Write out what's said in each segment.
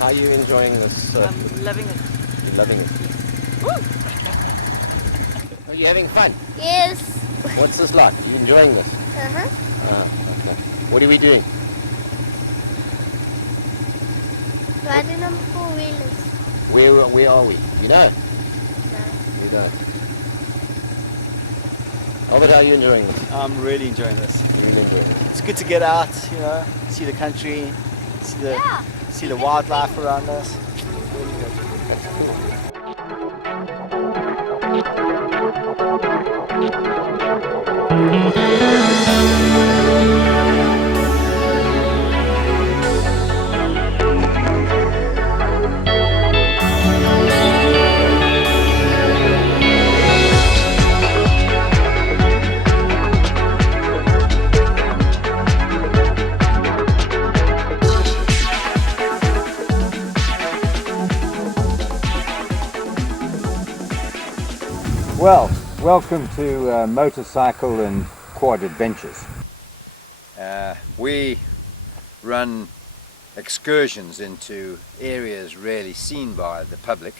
Are you enjoying this? I'm loving it. You're loving it. Woo! Are you having fun? Yes. What's this like? Are you enjoying this? Uh-huh. Okay. What are we doing? Riding on 4-wheelers. Where are we? You know? No. You don't. Albert, how are you enjoying this? I'm really enjoying this. You're really enjoying it. It's good to get out, you know, see the country, see the wildlife around us. Really good. That's cool. Well, welcome to Motorcycle and Quad Adventures. We run excursions into areas rarely seen by the public.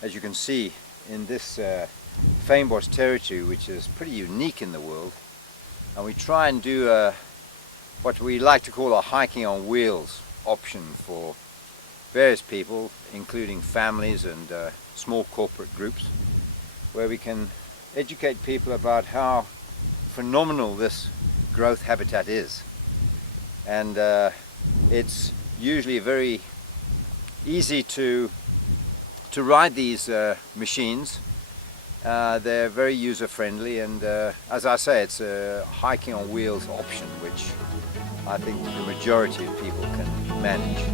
As you can see in this Fynbos territory, which is pretty unique in the world, and we try and do what we like to call a hiking on wheels option for various people, including families and small corporate groups, where we can educate people about how phenomenal this growth habitat is. And it's usually very easy to ride these machines. They're very user-friendly, and as I say, it's a hiking on wheels option, which I think the majority of people can manage.